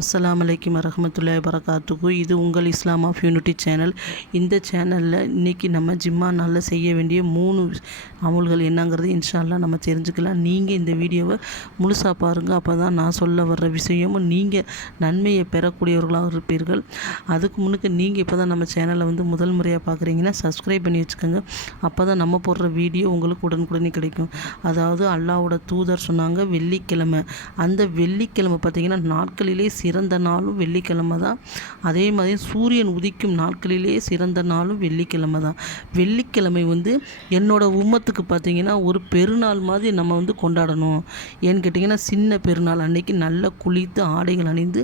அஸ்ஸலாமு அலைக்கும் வரஹ்மத்துல்லாஹி வபரகாத்துஹு. இது உங்கள் இஸ்லாம் ஆஃப் யூனிட்டி சேனல். இந்த சேனலில் இன்றைக்கி நம்ம ஜிம்மா நாளில் செய்ய வேண்டிய 3 அமல்கள் என்னங்கிறது இன்ஷா அல்லாஹ் நம்ம தெரிஞ்சுக்கலாம். நீங்கள் இந்த வீடியோவை முழுசாக பாருங்கள். அப்போ தான் நான் சொல்ல வர்ற விஷயமும் நீங்கள் நன்மையை பெறக்கூடியவர்களாக இருப்பீர்கள். அதுக்கு முன்னுக்கு நீங்கள் இப்போ தான் நம்ம சேனலை முதல் முறையாக பார்க்குறீங்கன்னா சப்ஸ்கிரைப் பண்ணி வச்சுக்கோங்க. அப்போ தான் நம்ம போடுற வீடியோ உங்களுக்கு உடனுக்குடனே கிடைக்கும். அதாவது அல்லாஹ்வோட தூதர் சொன்னாங்க, வெள்ளிக்கிழமை, அந்த வெள்ளிக்கிழமை பார்த்திங்கன்னா நாட்களிலே சிறந்த நாளும் வெள்ளிக்கிழமை தான். அதே மாதிரி சூரியன் உதிக்கும் நாட்களிலே சிறந்த நாளும் வெள்ளிக்கிழமை தான். வெள்ளிக்கிழமை என்னோட உம்மத்துக்கு பார்த்திங்கன்னா ஒரு பெருநாள் மாதிரி நம்ம கொண்டாடணும். ஏன்னு கேட்டிங்கன்னா சின்ன பெருநாள் அன்னைக்கு நல்லா குளித்து ஆடைகள் அணிந்து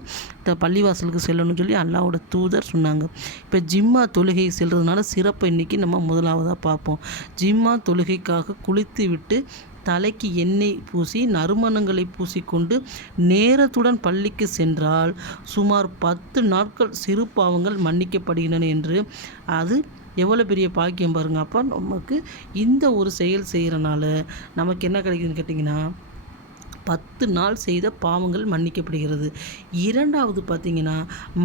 பள்ளிவாசலுக்கு செல்லணும்னு சொல்லி அல்லாஹ்வோட தூதர் சொன்னாங்க. இப்போ ஜிம்மா தொழுகை செல்றதுனால சிறப்பை இன்றைக்கி நம்ம முதலாவதாக பார்ப்போம். ஜிம்மா தொழுகைக்காக குளித்து விட்டு தலைக்கு எண்ணெய் பூசி நறுமணங்களை பூசிக்கொண்டு நேரத்துடன் பள்ளிக்கு சென்றால் சுமார் 10 நாட்கள் சிறு பாவங்கள் மன்னிக்கப்படுகின்றன என்று. அது எவ்வளோ பெரிய பாக்கியம் பாருங்கள். அப்போ நமக்கு இந்த ஒரு செயல் செய்கிறனால நமக்கு என்ன கிடைக்குதுன்னு கேட்டிங்கன்னா 10 நாள் செய்த பாவங்கள் மன்னிக்கப்படுகிறது. இரண்டாவது பார்த்திங்கன்னா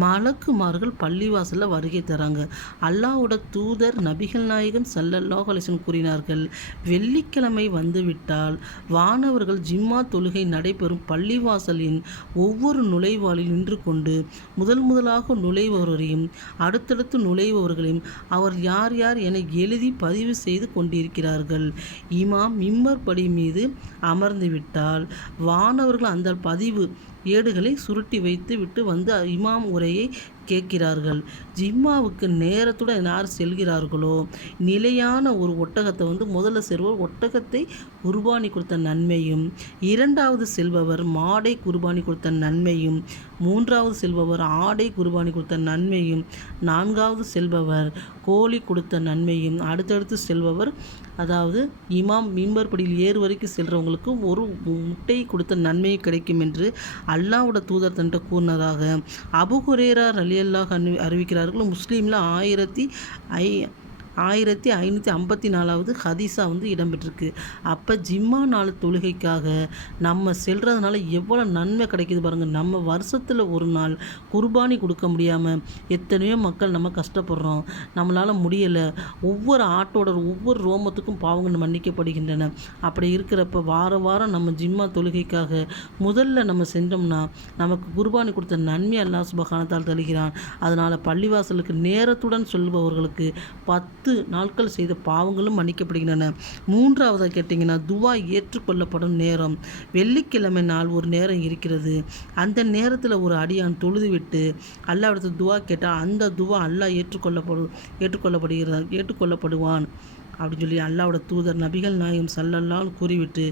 மலக்குமார்கள் பள்ளிவாசலில் வருகை தராங்க. அல்லாஹ்வோட தூதர் நபிகள் நாயகம் ஸல்லல்லாஹு அலைஹி வஸல்லம் கூறினார்கள், வெள்ளிக்கிழமை வந்துவிட்டால் வானவர்கள் ஜிம்மா தொழுகை நடைபெறும் பள்ளிவாசலின் ஒவ்வொரு நுழைவாளில் நின்று கொண்டு முதலாக நுழைபவரையும் அடுத்தடுத்து நுழைபவர்களையும் அவர் யார் யார் என எழுதி பதிவு செய்து கொண்டிருக்கிறார்கள். இமாம் மிம்பர் படி மீது அமர்ந்து விட்டால் வானவர்கள் அந்த பதிவு ஏடுகளை சுருட்டி வைத்து விட்டு இமாம் உரையை கேட்கிறார்கள். ஜிம்மாவுக்கு நேரத்துடன் யார் செல்கிறார்களோ நிலையான ஒரு ஒட்டகத்தை முதல்ல செல்வர் ஒட்டகத்தை குர்பானி கொடுத்த நன்மையும், இரண்டாவது செல்பவர் மாடை குர்பானி கொடுத்த நன்மையும், மூன்றாவது செல்பவர் ஆடை குர்பானி கொடுத்த நன்மையும், நான்காவது செல்பவர் கோழி கொடுத்த நன்மையும், அடுத்தடுத்து செல்பவர் அதாவது இமாம் மிம்பர் படியில் ஏறு வரைக்கும் செல்றவங்களுக்கு ஒரு முட்டை கொடுத்த நன்மை கிடைக்கும் என்று அல்லாஹ்வோட தூதர் தன்ட்ட கூறினதாக அபூ ஹுரைரா ரலியல்லாஹு அன்ஹு அறிவிக்கிறார்கள். முஸ்லீமில் 1554வது ஹதீஸா இடம்பெற்றிருக்கு. அப்போ ஜிம்மா நாள் தொழுகைக்காக நம்ம செல்றதுனால எவ்வளோ நன்மை கிடைக்கிது பாருங்கள். நம்ம வருஷத்தில் ஒரு நாள் குர்பானி கொடுக்க முடியாமல் எத்தனையோ மக்கள் நம்ம கஷ்டப்படுறோம், நம்மளால் முடியலை. ஒவ்வொரு ஆட்டோட ஒவ்வொரு ரோமத்துக்கும் பாவங்கள் மன்னிக்கப்படுகின்றன. அப்படி இருக்கிறப்ப வாரம் நம்ம ஜிம்மா தொழுகைக்காக முதல்ல நம்ம செஞ்சோம்னா நமக்கு குர்பானி கொடுத்த நன்மை அல்லாஹ் சுப்ஹானஹு வ தஆலா தருகிறான். அதனால் பள்ளிவாசலுக்கு நேரத்துடன் சொல்பவர்களுக்கு 10 நாட்கள் செய்த பாவங்களும் மன்னிக்கப்படுகின்றன. மூன்றாவதாக கேட்டிங்கன்னா துவா ஏற்றுக்கொள்ளப்படும் நேரம். வெள்ளிக்கிழமை நாள் ஒரு நேரம் இருக்கிறது. அந்த நேரத்தில் ஒரு அடியான் தொழுதுவிட்டு அல்லாஹ்விடத்தில் துவா கேட்டால் அந்த துவா அல்லாஹ் ஏற்றுக்கொள்ளப்படுவான் அப்படின்னு சொல்லி அல்லாஹ்வோட தூதர் நபிகள் நாயகம் ஸல்லல்லாஹு கூறிவிட்டு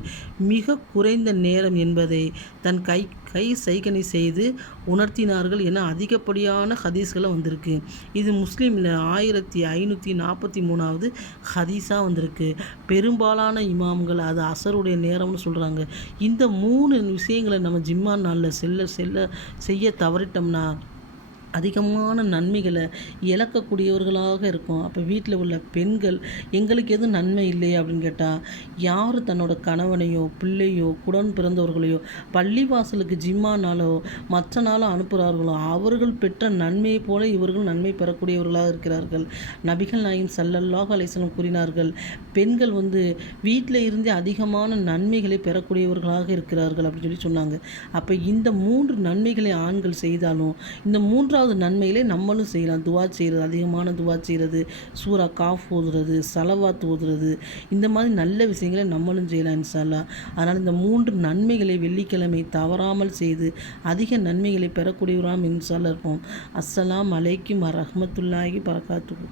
மிக குறைந்த நேரம் என்பதை தன் கை சைகனை செய்து உணர்த்தினார்கள் என அதிகப்படியான ஹதீஸ்களை வந்திருக்கு. இது முஸ்லீமில் 1543வது ஹதீஸாக வந்திருக்கு. பெரும்பாலான இமாம்கள் அது அசருடைய நேரம்னு சொல்கிறாங்க. இந்த 3 விஷயங்களை நம்ம ஜிம்மா நாளில் செய்ய தவறிட்டோம்னா அதிகமான நன்மைகளை இழக்கக்கூடியவர்களாக இருக்கும். அப்போ வீட்டில் உள்ள பெண்கள் எங்களுக்கு எதுவும் நன்மை இல்லையா அப்படின்னு கேட்டால், யார் தன்னோட கணவனையோ பிள்ளையோ குடன் பிறந்தவர்களையோ பள்ளிவாசலுக்கு ஜிம்மா நாளோ மற்ற நாளோ அனுப்புகிறார்களோ அவர்கள் பெற்ற நன்மையை போல இவர்கள் நன்மை பெறக்கூடியவர்களாக இருக்கிறார்கள். நபிகள் நாயகம் ஸல்லல்லாஹு அலைஹி வஸல்லம் கூறினார்கள், பெண்கள் வீட்டில் இருந்தே அதிகமான நன்மைகளை பெறக்கூடியவர்களாக இருக்கிறார்கள் அப்படின்னு சொல்லி சொன்னாங்க. அப்போ இந்த 3 நன்மைகளை ஆண்கள் செய்தாலும் இந்த 3வது நன்மைகளை நம்மளும் செய்யலாம். துவா செய்கிறது, அதிகமான துவா செய்கிறது, சூரா காஃப் ஓதுறது, சலவாத் ஓதுறது, இந்த மாதிரி நல்ல விஷயங்களை நம்மளும் செய்யலாம் இன்ஷா அல்லாஹ். அதனால் இந்த 3 நன்மைகளை வெள்ளிக்கிழமை தவறாமல் செய்து அதிக நன்மைகளை பெறக்கூடியவராம் இன்ஷா அல்லாஹ் இருப்போம். அஸ்ஸலாமு அலைக்கும் வரஹ்மத்துல்லாஹி வபரகாத்துஹு.